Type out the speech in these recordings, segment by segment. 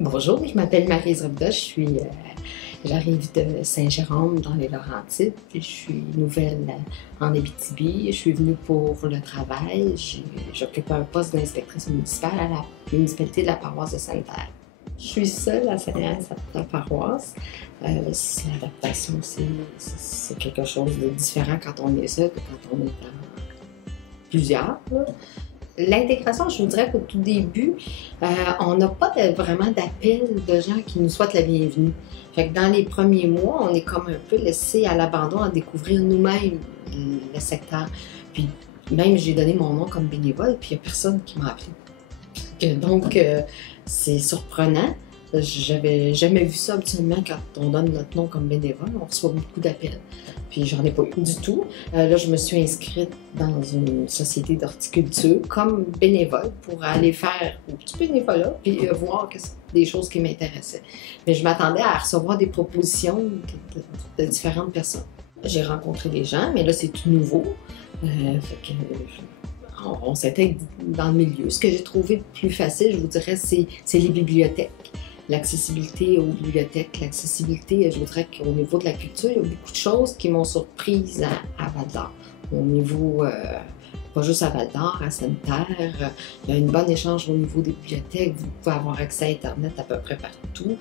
Bonjour, je m'appelle Maryse Robda, j'arrive de Saint-Jérôme dans les Laurentides, puis je suis nouvelle en Abitibi. Je suis venue pour le travail. J'occupe un poste d'inspectrice municipale à la municipalité de la paroisse de Sainte-Terre. Je suis seule à cette paroisse. L'adaptation, c'est quelque chose de différent quand on est seul que quand on est plusieurs. L'intégration, je vous dirais qu'au tout début, on n'a pas vraiment d'appel de gens qui nous souhaitent la bienvenue. Fait que dans les premiers mois, on est comme un peu laissé à l'abandon à découvrir nous-mêmes le secteur. Puis même, j'ai donné mon nom comme bénévole, puis il n'y a personne qui m'a appelé. Donc, c'est surprenant. J'avais jamais vu ça habituellement quand on donne notre nom comme bénévole. On reçoit beaucoup d'appels. Puis j'en ai pas eu du tout. Là, je me suis inscrite dans une société d'horticulture comme bénévole pour aller faire un petit bénévolat puis voir des choses qui m'intéressaient. Mais je m'attendais à recevoir des propositions de différentes personnes. J'ai rencontré des gens, mais là, c'est tout nouveau. Fait que, on s'intègre dans le milieu. Ce que j'ai trouvé plus facile, je vous dirais, c'est les bibliothèques. L'accessibilité aux bibliothèques, l'accessibilité, je voudrais qu'au niveau de la culture, il y a beaucoup de choses qui m'ont surprise à Val-d'Or. Au niveau, pas juste à Val-d'Or, à Sainte-Terre, il y a un bon échange au niveau des bibliothèques. Vous pouvez avoir accès à Internet à peu près partout.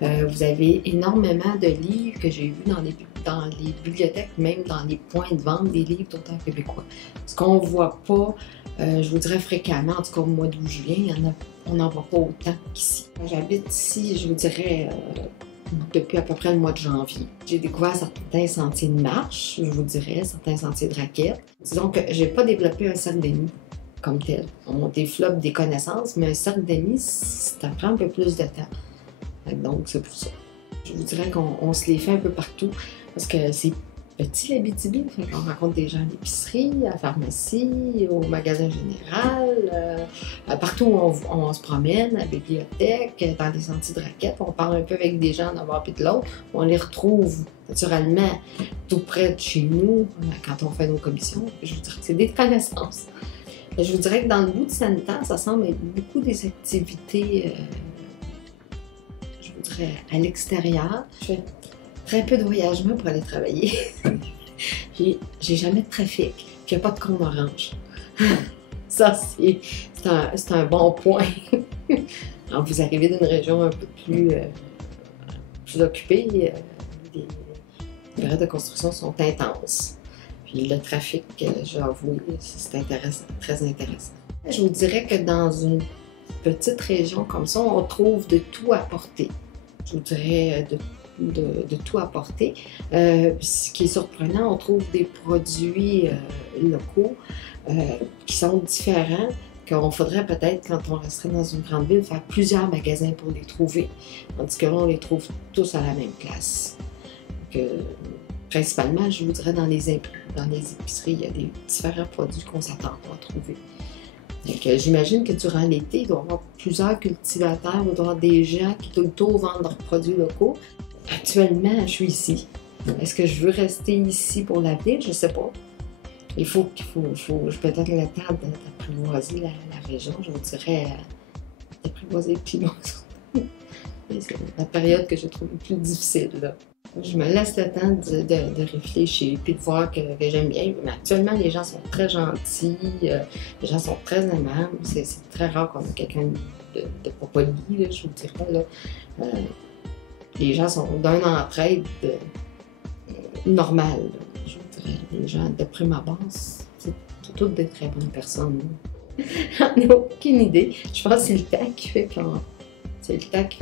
Vous avez énormément de livres que j'ai vus dans les bibliothèques, même dans les points de vente des livres d'auteurs québécois. Ce qu'on ne voit pas, je vous dirais fréquemment, en tout cas au mois d'août je viens, on n'en voit pas autant qu'ici. J'habite ici, je vous dirais, depuis à peu près le mois de janvier. J'ai découvert certains sentiers de marche, je vous dirais, certains sentiers de raquettes. Disons que je n'ai pas développé un cercle d'amis comme tel. On développe des connaissances, mais un cercle d'amis, ça prend un peu plus de temps. Donc, c'est pour ça. Je vous dirais qu'on se les fait un peu partout, parce que c'est petit l'Abitibi, on rencontre des gens à l'épicerie, à la pharmacie, au magasin général, partout où on se promène, à la bibliothèque, dans des sentiers de raquettes, on parle un peu avec des gens d'un bord et de l'autre, on les retrouve naturellement tout près de chez nous quand on fait nos commissions. Je vous dirais que c'est des connaissances. Je vous dirais que dans le bout de Sainte-Terre, ça semble être beaucoup des activités, je vous dirais, à l'extérieur. Je fais très peu de voyagement pour aller travailler. J'ai jamais de trafic, puis il n'y a pas de cône orange. Ça, c'est un bon point. Quand vous arrivez d'une région un peu plus occupée, les périodes de construction sont intenses. Puis le trafic, j'avoue, c'est intéressant, très intéressant. Je vous dirais que dans une petite région comme ça, on trouve de tout à porter. Je vous dirais de tout apporter. Ce qui est surprenant, on trouve des produits locaux qui sont différents, qu'on faudrait peut-être, quand on resterait dans une grande ville, faire plusieurs magasins pour les trouver. Tandis que là, on les trouve tous à la même place. Donc, principalement, je vous dirais, dans les épiceries, il y a des différents produits qu'on ne s'attend pas à trouver. J'imagine que durant l'été, il doit y avoir plusieurs cultivateurs, il doit y avoir des gens qui tout le temps vendent leurs produits locaux. Actuellement, je suis ici. Est-ce que je veux rester ici pour l'avenir? Je ne sais pas. Il faut peut-être le temps d'apprivoiser la région, je vous dirais, d'apprivoiser le climat. C'est la période que je trouve le plus difficile, là. Je me laisse le temps de réfléchir puis de voir que j'aime bien. Mais actuellement, les gens sont très gentils, les gens sont très aimables. C'est très rare qu'on ait quelqu'un de pas poli, là, je vous dirais. Là. Les gens sont d'une entraide normale. Je vous dirais, les gens de prime abord, c'est toutes des très bonnes personnes. J'en ai aucune idée. Je pense que c'est le temps qui fait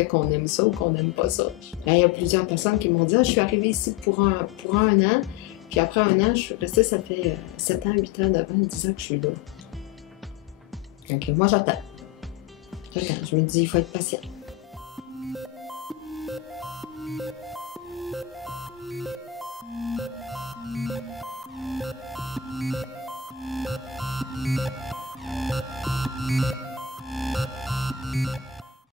qu'on aime ça ou qu'on n'aime pas ça. Là, il y a plusieurs personnes qui m'ont dit « Ah, je suis arrivée ici pour un an, puis après un an, je suis restée, ça fait 7 ans, 8 ans, 9 ans, 10 ans que je suis là. » Donc moi, j'attends. Je me dis « Il faut être patient. » Thank you.